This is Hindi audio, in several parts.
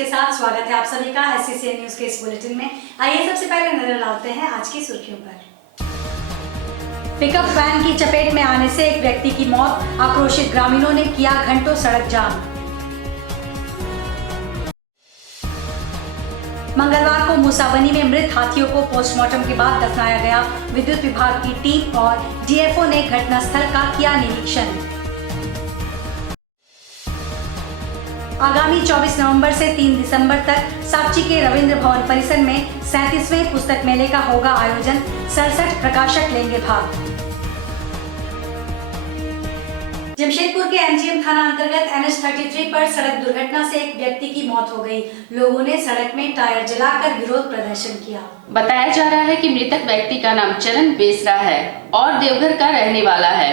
के साथ स्वागत है आप सभी का SCCN न्यूज के इस बुलेटिन में। आइए सबसे पहले नजर डालते हैं आज की सुर्खियों पर। पिकअप वैन की चपेट में आने से एक व्यक्ति की मौत, आक्रोशित ग्रामीणों ने किया घंटों सड़क जाम। मंगलवार को मूसाबनी में मृत हाथियों को पोस्टमार्टम के बाद दफनाया गया। विद्युत विभाग की टीम और DFO ने घटनास्थल का किया निरीक्षण। आगामी 24 नवंबर से 3 दिसंबर तक साक्षी के रविंद्र भवन परिसर में 37वें पुस्तक मेले का होगा आयोजन। 67 प्रकाशक लेंगे भाग। जमशेदपुर के MGM थाना अंतर्गत NH33 पर सड़क दुर्घटना से एक व्यक्ति की मौत हो गई। लोगों ने सड़क में टायर जलाकर विरोध प्रदर्शन किया। बताया जा रहा है कि मृतक व्यक्ति का नाम चरण बेसरा है और देवघर का रहने वाला है।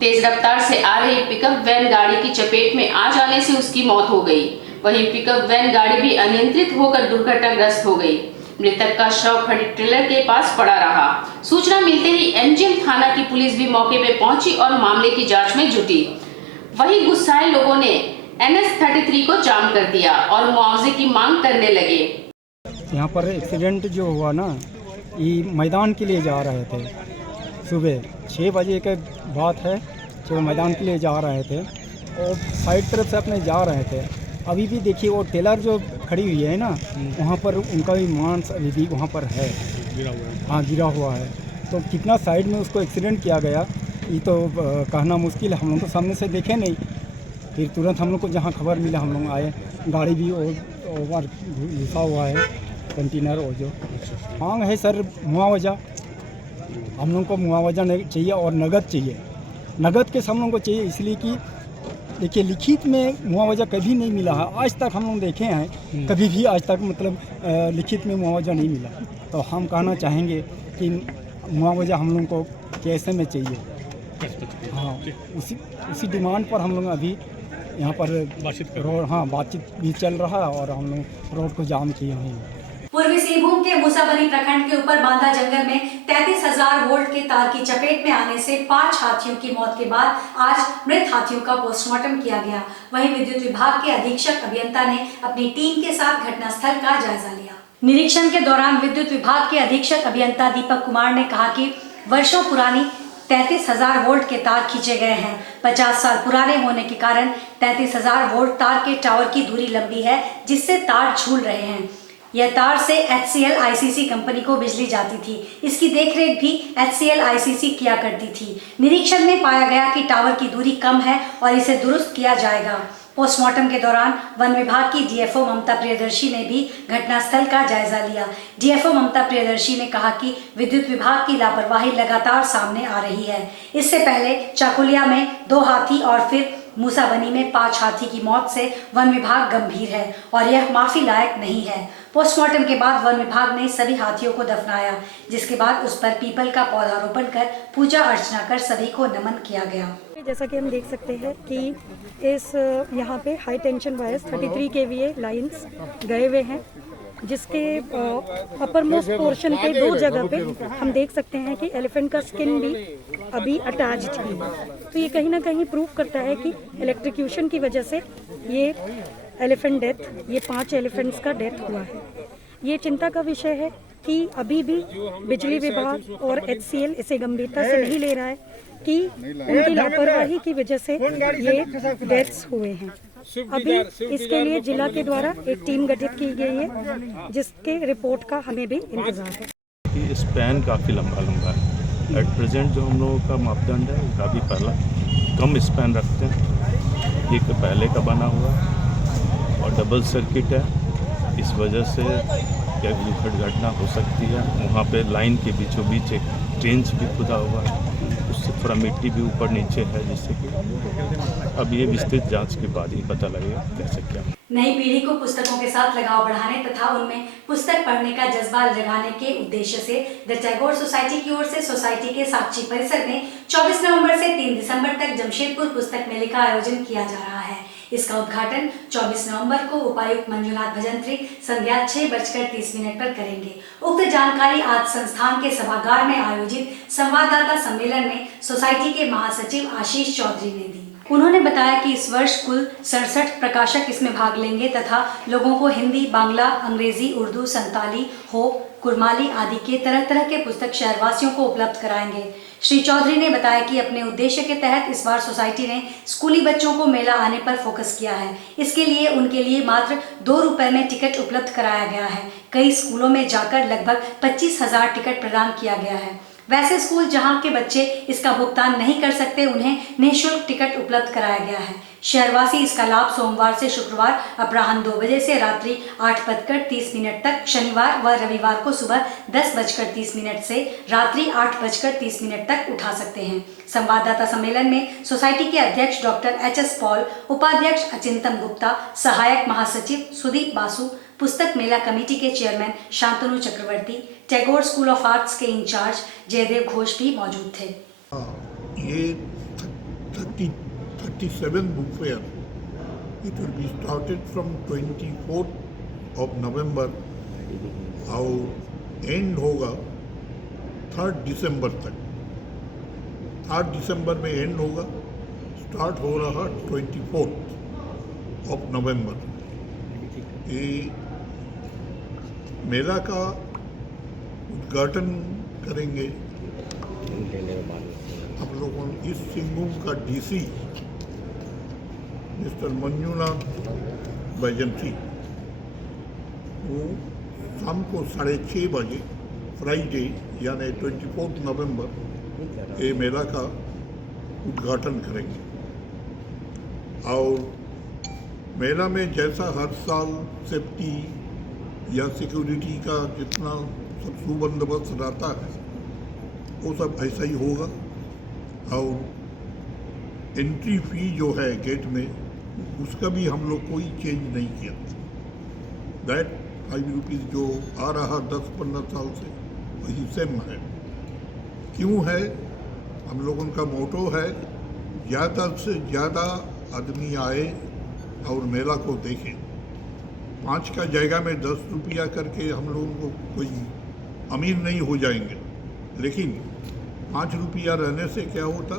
तेज रफ्तार से आ रही पिकअप वैन गाड़ी की चपेट में आ जाने से उसकी मौत हो गई। वहीं पिकअप वैन गाड़ी भी अनियंत्रित होकर दुर्घटनाग्रस्त हो गई। मृतक का शव खड़ी ट्रेलर के पास पड़ा रहा। सूचना मिलते ही MGM थाना की पुलिस भी मौके पर पहुंची और मामले की जांच में जुटी। वहीं गुस्साए लोगों ने NH33 को जाम कर दिया और मुआवजे की मांग करने लगे। यहाँ पर एक्सीडेंट जो हुआ ना, ये मैदान के लिए जा रहे थे। सुबह 6 बजे की बात है, जो मैदान के लिए जा रहे थे और साइड तरफ से अपने जा रहे थे। अभी भी देखिए वो टेलर जो खड़ी हुई है ना, वहाँ पर उनका भी मांस अभी भी वहाँ पर है, हाँ गिरा हुआ है। तो कितना साइड में उसको एक्सीडेंट किया गया ये तो कहना मुश्किल है। हम लोग तो सामने से देखे नहीं, फिर तुरंत हम लोग को जहाँ खबर मिला हम लोग आए। गाड़ी भी ओवर घुसा हुआ है, कंटेनर। और जो मांग है सर मुआवजा, हम लोग को मुआवजा चाहिए और नगद चाहिए। नगद के हम लोगों को चाहिए इसलिए कि देखिए लिखित में मुआवजा कभी नहीं मिला है आज तक। हम लोग देखे हैं कभी भी आज तक मतलब लिखित में मुआवजा नहीं मिला। तो हम कहना चाहेंगे कि मुआवजा हम लोग को कैसे में चाहिए। हाँ, उसी डिमांड पर हम लोग अभी यहाँ पर बातचीत भी चल रहा है और हम लोग रोड को जाम किए हैं। पूर्वी सिंहभूम के मूसाबनी प्रखंड के ऊपर बांदा जंगल में 33,000 वोल्ट के तार की चपेट में आने से 5 हाथियों की मौत के बाद आज मृत हाथियों का पोस्टमार्टम किया गया। वहीं विद्युत विभाग के अधीक्षक अभियंता ने अपनी टीम के साथ घटनास्थल का जायजा लिया। निरीक्षण के दौरान विद्युत विभाग के अधीक्षक अभियंता दीपक कुमार ने कहा कि वर्षों पुरानी 33,000 वोल्ट के तार खींचे गए हैं। 50 साल पुराने होने के कारण 33,000 वोल्ट तार के टावर की दूरी लंबी है, जिससे तार झूल रहे हैं। यह तार से HCL ICC कंपनी को बिजली जाती थी। इसकी देखरेख भी HCL ICC किया करती थी। निरीक्षण में पाया गया कि टावर की दूरी कम है और इसे दुरुस्त किया जाएगा। पोस्टमार्टम के दौरान वन विभाग की DFO ममता प्रियदर्शी ने भी घटनास्थल का जायजा लिया। DFO ममता प्रियदर्शी ने कहा कि विद्युत विभाग की लापरवाही लगातार सामने आ रही है। इससे पहले चाकुलिया में 2 हाथी और फिर मूसाबनी में 5 हाथी की मौत से वन विभाग गंभीर है और यह माफी लायक नहीं है। पोस्टमार्टम के बाद वन विभाग ने सभी हाथियों को दफनाया, जिसके बाद उस पर पीपल का पौधारोपण कर पूजा अर्चना कर सभी को नमन किया गया। जैसा कि हम देख सकते हैं कि इस यहाँ पे high tension wires 33 kVA lines गए हुए हैं, जिसके अपर मोस्ट पोर्शन पे 2 जगह पे हम देख सकते हैं कि एलिफेंट का स्किन भी अभी अटैच्ड है। तो ये कहीं ना कहीं प्रूव करता है कि इलेक्ट्रिक्यूशन की वजह से ये एलिफेंट डेथ, ये 5 एलिफेंट्स का डेथ हुआ है। ये चिंता का विषय है कि अभी भी बिजली विभाग और HCL इसे गंभीरता से नहीं ले रहा है कि उनकी लापरवाही की वजह से ये डेथ्स हुए हैं। अभी इसके लिए जिला के द्वारा एक टीम गठित की गई है, जिसके रिपोर्ट का हमें भी इंतजार है। स्पैन काफ़ी लंबा है। एट प्रेजेंट जो हम लोगों का मापदंड है वो काफ़ी पहला कम स्पैन रखते हैं। ये पहले का बना हुआ और डबल सर्किट है, इस वजह से क्या दुर्घटना हो सकती है। वहाँ पे लाइन के बीचों बीच एक ट्रेंच भी खुदा हुआ है, उससे थोड़ा मिट्टी भी ऊपर नीचे है, जिससे कि अब ये विस्तृत जांच के बाद ही पता लगेगा कैसे क्या। नई पीढ़ी को पुस्तकों के साथ लगाव बढ़ाने तथा उनमें पुस्तक पढ़ने का जज्बा जगाने के उद्देश्य से द टैगोर सोसाइटी की ओर से सोसाइटी के साक्षी परिसर में 24 नवंबर से 3 दिसंबर तक जमशेदपुर पुस्तक मेले का आयोजन किया जा रहा है। इसका उद्घाटन 24 नवंबर को उपायुक्त मंजुनाथ भजंत्री संध्या 6:30 पर करेंगे। उक्त जानकारी आज संस्थान के सभागार में आयोजित संवाददाता सम्मेलन में सोसाइटी के महासचिव आशीष चौधरी ने दी। उन्होंने बताया कि इस वर्ष कुल 67 प्रकाशक इसमें भाग लेंगे तथा लोगों को हिंदी, बांग्ला, अंग्रेजी, उर्दू, संताली, हो, कुरमाली आदि के तरह तरह के पुस्तक शहरवासियों को उपलब्ध कराएंगे। श्री चौधरी ने बताया कि अपने उद्देश्य के तहत इस बार सोसाइटी ने स्कूली बच्चों को मेला आने पर फोकस किया है। इसके लिए उनके लिए मात्र 2 रुपए में टिकट उपलब्ध कराया गया है। कई स्कूलों में जाकर लगभग 25,000 टिकट प्रदान किया गया है। वैसे स्कूल जहां के बच्चे इसका भुगतान नहीं कर सकते उन्हें निःशुल्क टिकट उपलब्ध कराया गया है। शहरवासी इसका लाभ सोमवार से शुक्रवार अपराह्न 2 बजे से रात्रि 8:30 तक, शनिवार व रविवार को सुबह 10:30 से रात्रि 8:30 तक उठा सकते हैं। संवाददाता सम्मेलन में सोसाइटी के अध्यक्ष डॉक्टर एच.एस. पॉल, उपाध्यक्ष अचिंतन गुप्ता, सहायक महासचिव सुदीप बासु, पुस्तक मेला कमेटी के chairman Shantanu Chakraborty, Tagore school of arts के इंचार्ज जयदेव घोष भी मौजूद थे। ये 37 book fair. It will be started from 24th of November और एंड होगा 3rd दिसंबर तक। 3rd दिसंबर में एंड होगा, स्टार्ट हो रहा 24th ऑफ नवंबर। ये मेला का उद्घाटन करेंगे हम लोगों इस सिंगूम का डीसी मिस्टर मंजुनाथ बैजंती। वो शाम को 6:30 बजे फ्राइडे यानी 24 नवंबर ये मेला का उद्घाटन करेंगे। और मेला में जैसा हर साल सेफ्टी या सिक्योरिटी का जितना सब सुबंदोबस्त रहता है वो सब ऐसा ही होगा। और एंट्री फी जो है गेट में उसका भी हम लोग कोई चेंज नहीं किया। दैट 5 रुपीज़ जो आ रहा 10-15 साल से वही सेम है। क्यों है? हम लोगों का मोटो है ज़्यादा से ज़्यादा आदमी आए और मेला को देखें। 5 का जगह में 10 रुपया करके हम लोगों को कोई अमीर नहीं हो जाएंगे, लेकिन 5 रुपया रहने से क्या होता,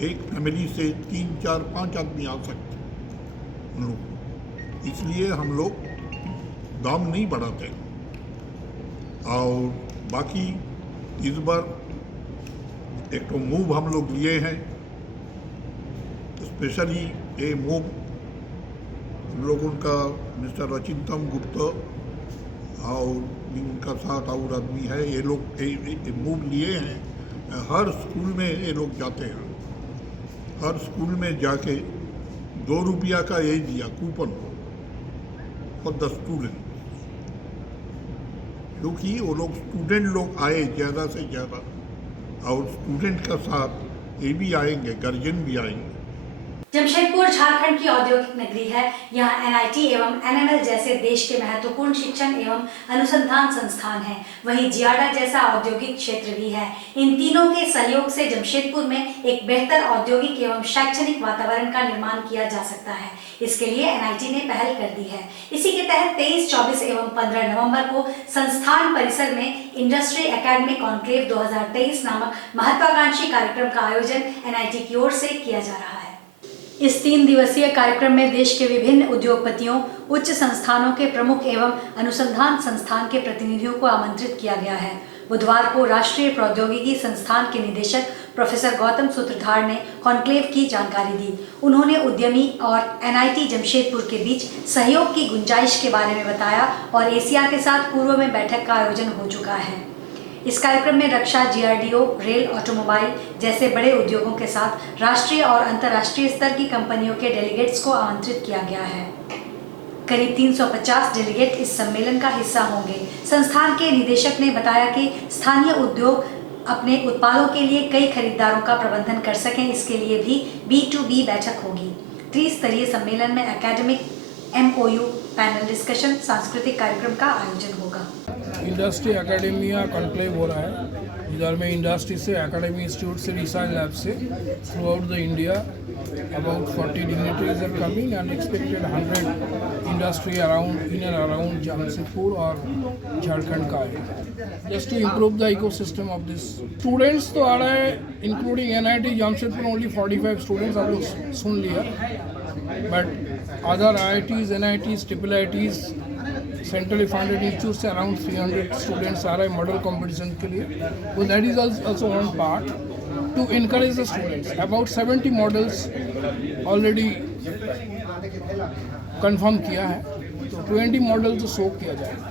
एक फैमिली से 3, 4, 5 आदमी आ सकते हम लोग। इसलिए हम लोग दाम नहीं बढ़ाते। और बाकी इस बार एक तो मूव हम लोग लिए हैं, स्पेशली ये मूव हम लोगों का मिस्टर अचिंतन गुप्ता और इनका साथ और आदमी है, ये लोग मूव लिए हैं। हर स्कूल में ये लोग जाते हैं। हर स्कूल में जाके 2 रुपया का ये दिया कूपन फॉर द स्टूडेंट, क्योंकि वो लोग स्टूडेंट लोग आए ज़्यादा से ज़्यादा, और स्टूडेंट का साथ ये भी आएंगे, गार्जियन भी आएंगे। जमशेदपुर झारखंड की औद्योगिक नगरी है। यहाँ एनआईटी एवं एनएमएल जैसे देश के महत्वपूर्ण शिक्षण एवं अनुसंधान संस्थान हैं। वहीं जियाडा जैसा औद्योगिक क्षेत्र भी है। इन तीनों के सहयोग से जमशेदपुर में एक बेहतर औद्योगिक एवं शैक्षणिक वातावरण का निर्माण किया जा सकता है। इसके लिए एनआईटी ने पहल कर दी है। इसी के तहत 23, 24 एवं 15 नवंबर को संस्थान परिसर में इंडस्ट्री एकेडमी कॉन्क्लेव 2023 नामक महत्वाकांक्षी कार्यक्रम का आयोजन एनआईटी की ओर से किया जा रहा है। इस 3 दिवसीय कार्यक्रम में देश के विभिन्न उद्योगपतियों, उच्च संस्थानों के प्रमुख एवं अनुसंधान संस्थान के प्रतिनिधियों को आमंत्रित किया गया है। बुधवार को राष्ट्रीय प्रौद्योगिकी संस्थान के निदेशक प्रोफेसर गौतम सूत्रधार ने कॉन्क्लेव की जानकारी दी। उन्होंने उद्यमी और एनआईटी जमशेदपुर के बीच सहयोग की गुंजाइश के बारे में बताया और एशिया के साथ पूर्व में बैठक का आयोजन हो चुका है। इस कार्यक्रम में रक्षा, जीआरडीओ, रेल, ऑटोमोबाइल जैसे बड़े उद्योगों के साथ राष्ट्रीय और अंतर्राष्ट्रीय स्तर की कंपनियों के डेलीगेट्स को आमंत्रित किया गया है। करीब 350 डेलीगेट इस सम्मेलन का हिस्सा होंगे। संस्थान के निदेशक ने बताया कि स्थानीय उद्योग अपने उत्पादों के लिए कई खरीदारों का प्रबंधन कर सकें, इसके लिए भी B2B बैठक होगी। त्रिस्तरीय सम्मेलन में एकेडमिक, MOU, पैनल डिस्कशन, सांस्कृतिक कार्यक्रम का आयोजन होगा। इंडस्ट्री एकेडमिया कॉन्क्लेव हो रहा है, इधर में इंडस्ट्री से, एकेडमी इंस्टीट्यूट से, रिसर्च लैब से throughout the India about 40 dignitaries are coming and expected 100 industry around in and around Jamshedpur और झारखंड का है, just to improve the ecosystem of this. Students तो आ रहे हैं including NIT Jamshedpur, only 45 students आप लोग सुन लिया, but other IITs, NITs, IIITs, centrally funded institute से अराउंड 300 स्टूडेंट्स आ रहे हैं मॉडल कंपटीशन के लिए। तो that is also one part two encourage the students. About 70 models already confirm किया है, तो 20 मॉडल तो शो किया जाएगा।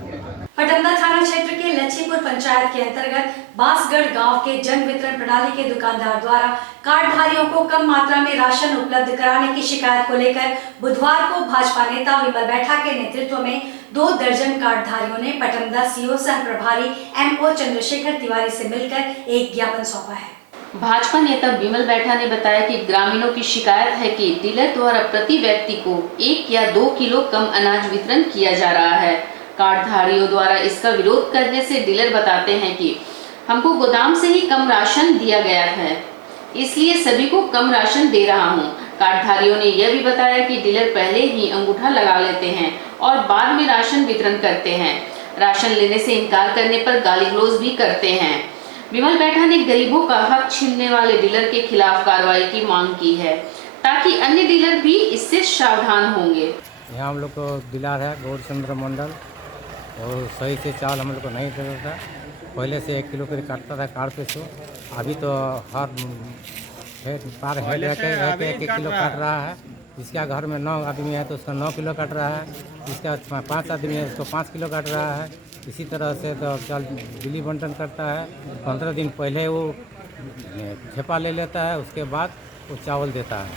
पटंदा थाना क्षेत्र के लच्छीपुर पंचायत के अंतर्गत बांसगढ़ गांव के जन वितरण प्रणाली के दुकानदार द्वारा कार्डधारियों को कम मात्रा में राशन उपलब्ध कराने की शिकायत को लेकर बुधवार को भाजपा नेता विमल बैठा के नेतृत्व में 2 दर्जन कार्डधारियों ने पटंदा सीओ सह प्रभारी MO चंद्रशेखर तिवारी से मिलकर एक ज्ञापन सौंपा है। भाजपा नेता विमल बैठा ने बताया कि ग्रामीणों की शिकायत है कि डीलर द्वारा प्रति व्यक्ति को 1 या 2 किलो कम अनाज वितरण किया जा रहा है। कार्डधारियों द्वारा इसका विरोध करने से डीलर बताते हैं कि हमको गोदाम से ही कम राशन दिया गया है, इसलिए सभी को कम राशन दे रहा हूं। कार्डधारियों ने यह भी बताया कि डीलर पहले ही अंगूठा लगा लेते हैं और बाद में राशन वितरण करते हैं। राशन लेने से इनकार करने पर गाली गलौज भी करते हैं। विमल बैठा ने गरीबों का हक छीनने वाले डीलर के खिलाफ कार्रवाई की मांग की है, ताकि अन्य डीलर भी इससे सावधान होंगे। यहाँ हम लोग को डीलर है गौरचंद्र मंडल, और सही से चावल हम लोग को नहीं देता था। पहले से 1 किलो कर काटता था कार्ड पे से, अभी तो हर पर हेड रहकर 1 किलो काट रहा है। जिसका घर में 9 आदमी है तो उसका 9 किलो काट रहा है, जिसका 5 आदमी है उसको 5 किलो काट रहा है। इसी तरह से तो चावल बिजली बंटन करता है। 15 दिन पहले वो ठेपा ले लेता है, उसके बाद वो चावल देता है।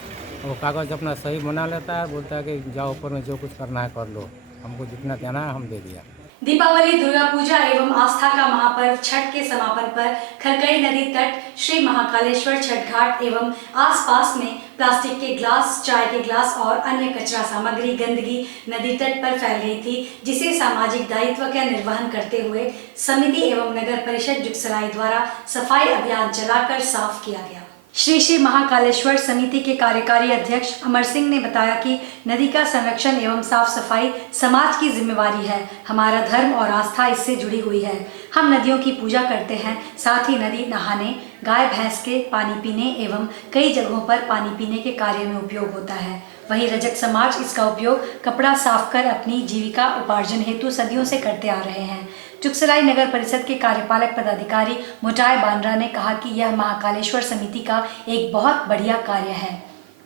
वो कागज़ अपना सही बना लेता है, बोलता है कि जाओ ऊपर में जो कुछ करना है कर लो, हमको जितना देना है हम दे दिया। दीपावली, दुर्गा पूजा एवं आस्था का महापर्व छठ के समापन पर खरकई नदी तट, श्री महाकालेश्वर छठ घाट एवं आसपास में प्लास्टिक के ग्लास, चाय के ग्लास और अन्य कचरा सामग्री गंदगी नदी तट पर फैल गई थी, जिसे सामाजिक दायित्व का निर्वहन करते हुए समिति एवं नगर परिषद जुगसलाई द्वारा सफाई अभियान चलाकर साफ किया गया। श्री महाकालेश्वर समिति के कार्यकारी अध्यक्ष अमर सिंह ने बताया कि नदी का संरक्षण एवं साफ सफाई समाज की जिम्मेवारी है। हमारा धर्म और आस्था इससे जुड़ी हुई है। हम नदियों की पूजा करते हैं, साथ ही नदी नहाने, गाय भैंस के पानी पीने एवं कई जगहों पर पानी पीने के कार्य में उपयोग होता है। वहीं रजक समाज इसका उपयोग कपड़ा साफ कर अपनी जीविका उपार्जन हेतु सदियों से करते आ रहे हैं। जुगसलाई नगर परिषद के कार्यपालक पदाधिकारी मोटाई बांद्रा ने कहा कि यह महाकालेश्वर समिति का एक बहुत बढ़िया कार्य है।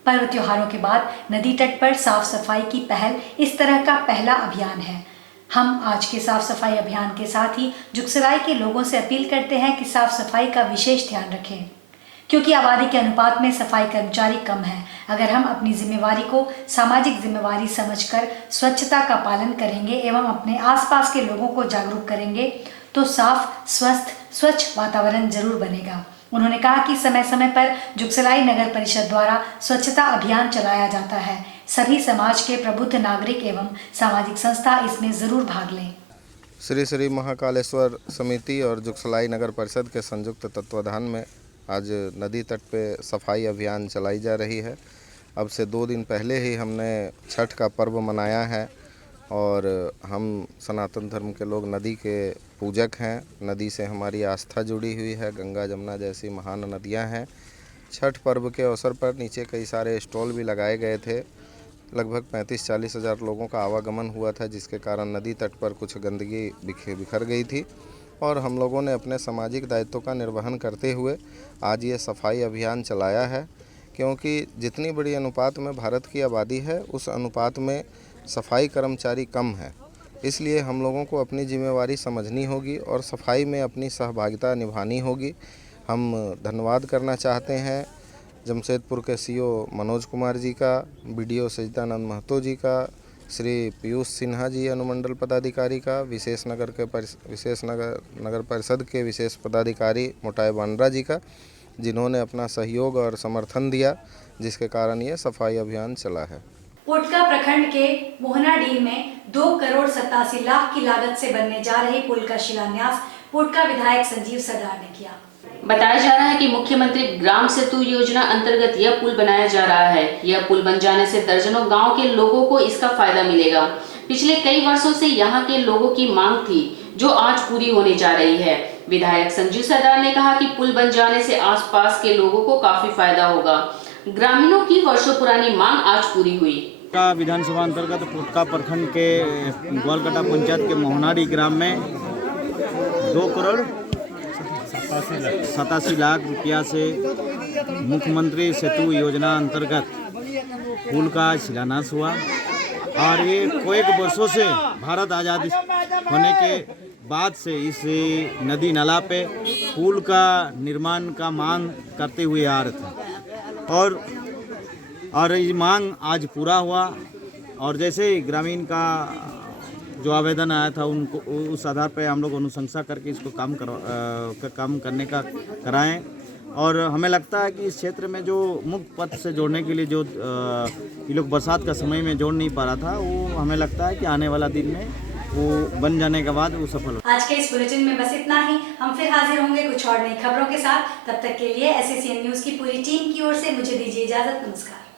पर्व त्योहारों के बाद नदी तट पर साफ सफाई की पहल इस तरह का पहला अभियान है। हम आज के साफ सफाई अभियान के साथ ही जुगसलाई के लोगों से अपील करते हैं कि साफ सफाई का विशेष ध्यान रखें, क्योंकि आबादी के अनुपात में सफाई कर्मचारी कम है। अगर हम अपनी जिम्मेवारी को सामाजिक जिम्मेवारी समझकर स्वच्छता का पालन करेंगे एवं अपने आसपास के लोगों को जागरूक करेंगे तो साफ, स्वस्थ, स्वच्छ वातावरण जरूर बनेगा। उन्होंने कहा कि समय समय पर जुगसलाई नगर परिषद द्वारा स्वच्छता अभियान चलाया जाता है। सभी समाज के प्रबुद्ध नागरिक एवं सामाजिक संस्था इसमें जरूर भाग लें। श्री महाकालेश्वर समिति और जुगसलाई नगर परिषद के संयुक्त तत्वाधान में आज नदी तट पे सफाई अभियान चलाई जा रही है। अब से 2 दिन पहले ही हमने छठ का पर्व मनाया है और हम सनातन धर्म के लोग नदी के पूजक हैं। नदी से हमारी आस्था जुड़ी हुई है, गंगा जमुना जैसी महान नदियां हैं। छठ पर्व के अवसर पर नीचे कई सारे स्टॉल भी लगाए गए थे। लगभग 35-40 हज़ार लोगों का आवागमन हुआ था, जिसके कारण नदी तट पर कुछ गंदगी बिखर गई थी और हम लोगों ने अपने सामाजिक दायित्व का निर्वहन करते हुए आज ये सफाई अभियान चलाया है। क्योंकि जितनी बड़ी अनुपात में भारत की आबादी है, उस अनुपात में सफाई कर्मचारी कम है। इसलिए हम लोगों को अपनी जिम्मेवारी समझनी होगी और सफाई में अपनी सहभागिता निभानी होगी। हम धन्यवाद करना चाहते हैं जमशेदपुर के CO मनोज कुमार जी का, BDO सजिदानंद महतो जी का, श्री पीयूष सिन्हा जी अनुमंडल पदाधिकारी का, विशेष नगर परिषद के विशेष पदाधिकारी मोटाई बांद्रा जी का, जिन्होंने अपना सहयोग और समर्थन दिया, जिसके कारण ये सफाई अभियान चला है। पोटका प्रखंड के मोहनाडीह में 2 करोड़ 87 लाख की लागत से बनने जा रहे पुल का शिलान्यास पोटका विधायक संजीव सरदार ने किया। बताया जा रहा है कि मुख्यमंत्री ग्राम सेतु योजना अंतर्गत यह पुल बनाया जा रहा है। यह पुल बन जाने से दर्जनों गांव के लोगों को इसका फायदा मिलेगा। पिछले कई वर्षों से यहाँ के लोगों की मांग थी, जो आज पूरी होने जा रही है। विधायक संजू सरदार ने कहा कि पुल बन जाने से आसपास के लोगों को काफी फायदा होगा। ग्रामीणों की वर्षों पुरानी मांग आज पूरी हुई। विधानसभा अंतर्गत पुटका प्रखंड के ग्वालकटा पंचायत के मोहनारी ग्राम में 2,87,00,000 रुपया से मुख्यमंत्री सेतु योजना अंतर्गत पुल का शिलान्यास हुआ और ये कई वर्षों से भारत आज़ादी होने के बाद से इस नदी नाला पे पुल का निर्माण का मांग करते हुए आ रहे थे और ये मांग आज पूरा हुआ। और जैसे ही ग्रामीण का जो आवेदन आया था उनको उस आधार पर हम लोग अनुशंसा करके इसको काम करने का कराएं। और हमें लगता है कि इस क्षेत्र में जो मुख्य पथ से जोड़ने के लिए जो ये लोग बरसात का समय में जोड़ नहीं पा रहा था, वो हमें लगता है कि आने वाला दिन में वो बन जाने के बाद वो सफल हो। आज के इस बुलेटिन में बस इतना ही। हम फिर हाजिर होंगे कुछ और नई खबरों के साथ। तब तक के लिए SSCN न्यूज की पूरी टीम की ओर से मुझे दीजिए इजाजत। नमस्कार।